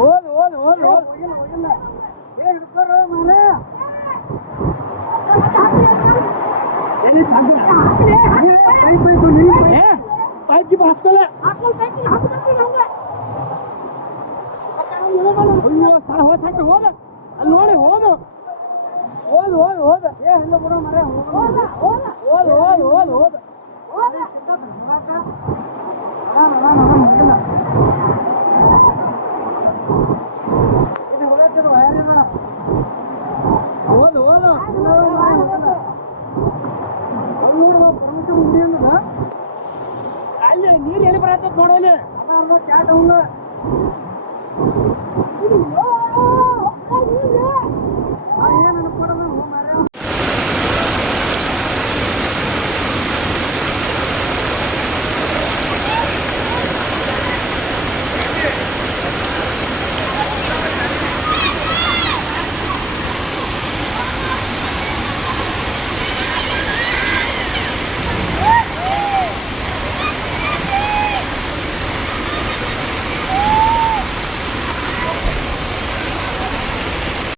ಓದ್ ಓದ್ ಓದ್ ಹೋಗಿಲ್ಲ ಹೋಗಿಲ್ಲ ಏ ಹಿಡ್ಕೊರೋ ಮನೆ ಹಾಕ್ತಲ್ಲ ಅಯ್ಯೋ ಸಾ ಹೋದ್ ಹಾಕಿ ಹೋದ ಅಲ್ಲಿ ನೋಡಿ ಹೋದ ಹೋದ್ ಹೋದ್ ಹೋದ ಏ ಬರೋ ಮರ? ಹೋದ ಹೋದ ಹೋದ તો થોડો ને